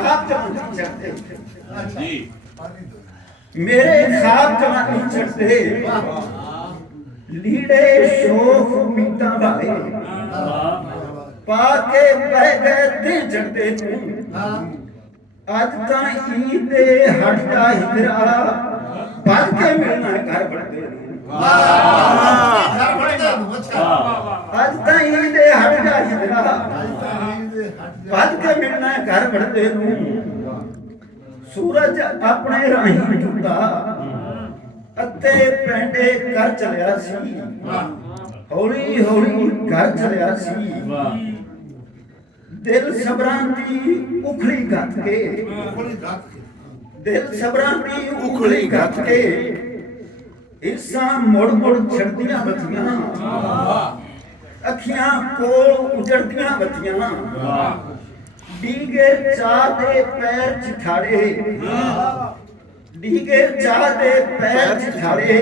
ख्वाब जवानी चढ़ते मेरे ख्वाब जवानी चढ़ते लीड़े शोक मीता वाले पाके बह गए ते चढ़ते आज ता ईद हटदा हिजरा भर के मिलना घर बढ़ते आज ता ईद हटदा हिजरा भर के मिलना घर बढ़ते सूरज अपने राही जुटा अते पेंडे कर चलिया सी हौली हौली घर चलिया सी दिल सबरां दी उखड़ी गत के दिल सबरां दी उखड़ी गत के इसा मुड़ मुड़ छड़दियां बत्तियां अखियां कोल उजड़दियां बत्तियां डीगे चाह दे पैर चिठाड़े डीगे चाह दे पैर चिठाड़े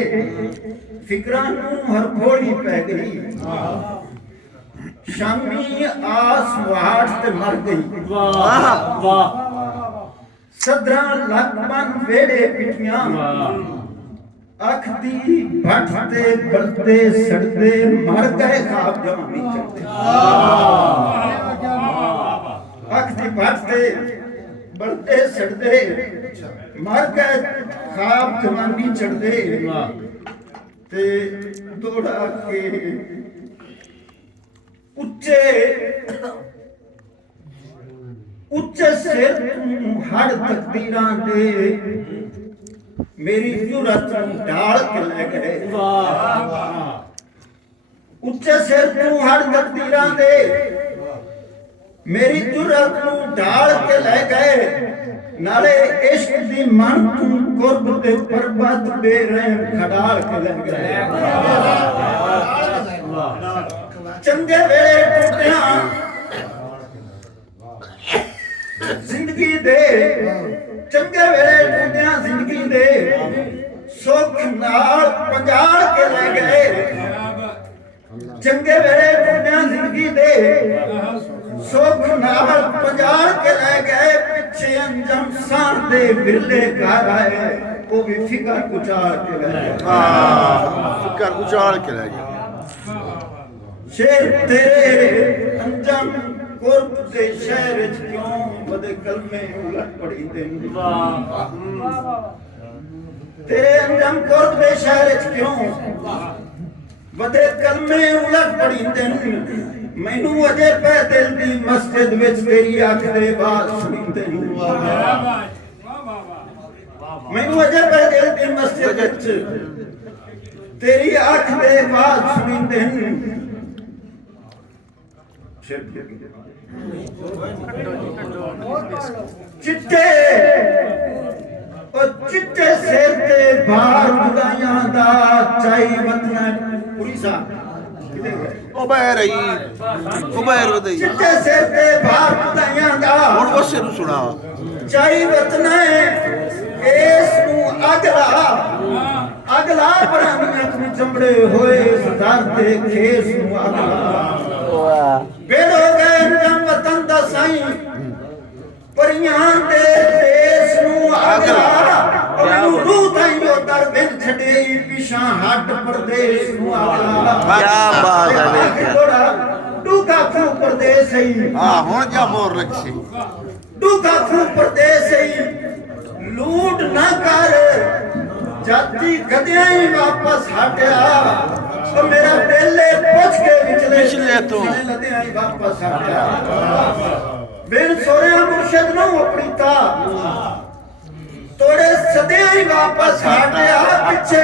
फिकरां नूं हर घोड़ी पै गई शामी आस वाट ते मर गई वाह वाह सदरा लखमन वेड़े पिटियां अख दी भट ते बलते सड़दे मर गए ख्वाब जवानी चढ़दे अख दी भट ते बलते सड़दे मर गए ख्वाब जवानी चढ़दे ते दौड़ा के ਉੱਚੇ ਉੱਚੇ ਸਿਰ ਤੂੰ ਹੜ ਤਕਦੀਰਾਂ ਦੇ ਮੇਰੀ ਜੁਰਤ ਨੂੰ ਢਾਲ ਕੇ ਲੈ ਗਏ ਵਾਹ ਉੱਚੇ ਸਿਰ ਤੂੰ ਹੜ ਤਕਦੀਰਾਂ ਦੇ ਮੇਰੀ ਜੁਰਤ ਨੂੰ ਢਾਲ ਕੇ ਲੈ ਗਏ ਨਾਲੇ ਇਸ਼ਕ ਦੀ ਮਨ ਤੂੰ ਕੁਰਬ ਤੇ ਪਰਬਤ ਬੇਰਹਿਮ ਖੜਾਲ ਕੇ ਲੈ ਗਏ चंगे वेले टूटिया जिंदगी दे चंगे वेले टूटिया जिंदगी दे सुख नाल पंजाल के ले गए चंगे वेले टूटिया जिंदगी दे सुख नाल पंजाल के ले गए पिछे अंजम सान दे बिरले घर आए वो भी फिकर कुचाल के ले गए फिकर कुचाल के ले गए शेर तेरे अंजम कुर्ब दे शहर च क्यों बदे कलमे उलट पड़ी दिन तेरे अंजम कुर्ब दे शहर च क्यों बदे कलमे उलट पड़ी दिन मैनू अजे पै दिल दी मस्जिद विच तेरी अख दे बात सुनींदे मैनू अजे पै दिल दी मस्जिद विच तेरी अख दे बात सुनींदे चिट्टे चिट्टे सिर ते बाहर बुदाइयां दा चाई वतना पुलिसा उबैर आई उबैर वदई चिट्टे सिर ते बाहर बुदाइयां दा हुण वसे नु सुना चाई वतना इस नु अगला बरानियां च चमड़े होए सरदार ते खेस नु अगला बेद हो गए अंजम वतन दा साईं परियां दे देश नू अगला ओनू रूह ताईं दर बिन छड़े पिछां हट प्रदेश नू अगला क्या बात है थोड़ा डूका खू प्रदेश है हां हुण जा मोर रखसी डूका खू प्रदेश है लूट ना कर जाती गदियां ही वापस हटया तो मेरा दिले पुछ के पिछले तो लदियां ही वापस हटया बिन सोरिया मुर्शिद नु अपनी ता तोड़े सदियां ही वापस हटया पीछे